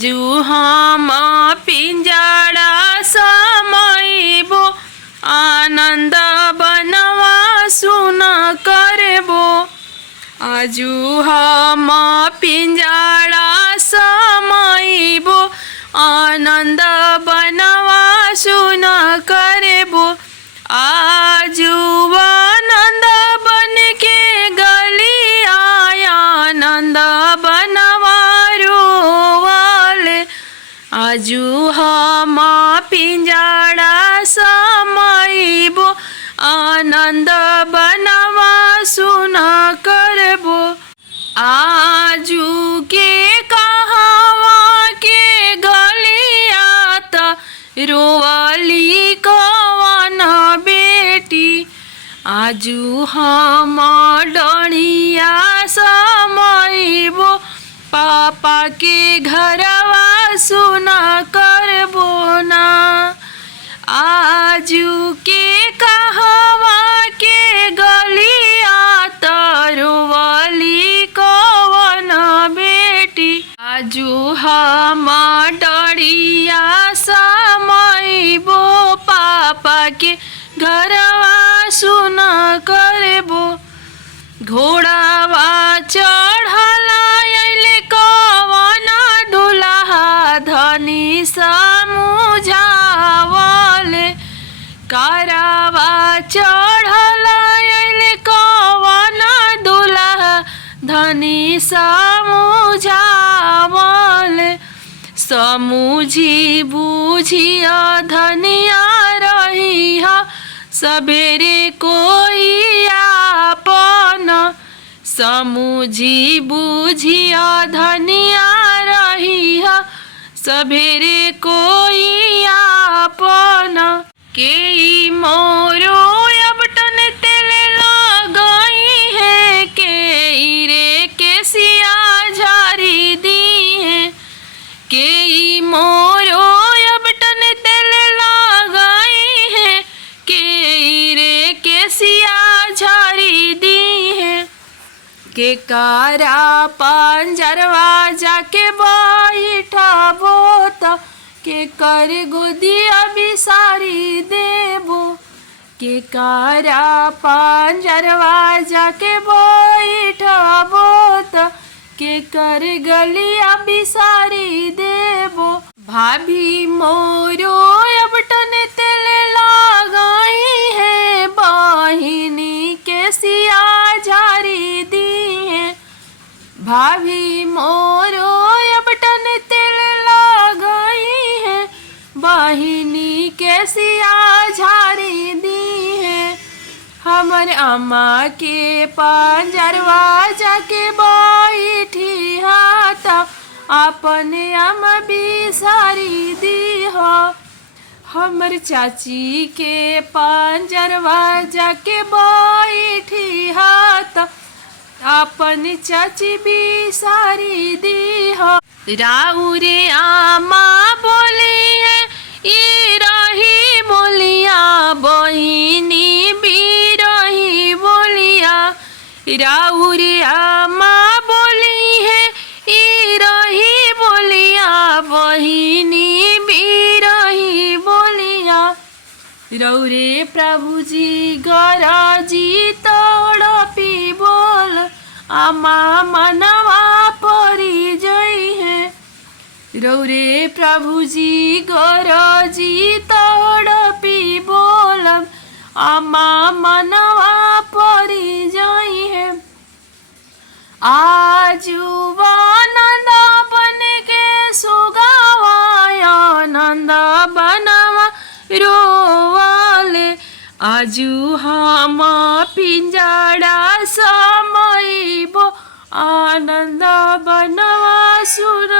आजु हम पिंजड़ा समाइबो आनंद बनवा सुन करबो। आजु हम पिंजड़ा समाइबो आनंद बनवा सुन करबो। आजु आनंद बन के गली आया आनंद बनवा रोवाले। आजु हम पिंजड़ा समाइबो आनंद बनवा सुन करबो। आजु के कहवा के गलिया त रोवाली कवन बेटी। आजु हम डणिया समाइबो पापा के घरवा सुन करबो ना। आजु के कहवा के गलिया तरोवाली कवन बेटी। आजु हम डरिया समाइबो पापा के घरवा सुन करबो। घोड़ावा चढ़ला अइले कवन दुल्हा धनी समुझावले। करावा चढ़ला अइले कवन दुल्हा धनी समुझावले। समुझी बुझिया धनिया रही सबेरे कोई आपन। समुझी बुझिया धनिया रही सबेरे कोई आपन। के मोरो अबटन तेल लगई है के रे केसिया झारी दी है। के मोरो अबटन तेल लगई है के रे केसिया झारी दी है। के कारा पंजरवा जाके बैठबो त के कर गोदिया बिसारी देबो। के कारा पंजरवा जाके बैठबो त के कर गलिया बिसारी देबो। भाभी मोरो अबटन तेल लगाई है बहिनी के सिया झारी दी है। भाभी मोरो अबटन तेल लगाई है बहिनी के सिया झारी दी है। हमर अम्मा के पंजरवा जाके बैठी हाथ अपने अम्मा बिसारी दी हो। हमर चाची के पंजरवा जाके बैठी हाथ अपन चाची बिसारी दी हो। राउरे आमा बोली है ई रही बोलिया बहिनी बिरही बोलिया। राउरे आमा बोली है ई रही बोलिया बहिनी बिरही बोलिया। रौरे प्रभु जी गरजी तड़पी बोल आमा मनवा परी जई है। रौरे प्रभु जी गरजी तड़पी बोल आमा मनवा परी जई है। आजु आनंद बन के सुगावा आनंद बनवा रोवाले। आजु हम पिंजड़ा समाइबो आनंद बनवा सुन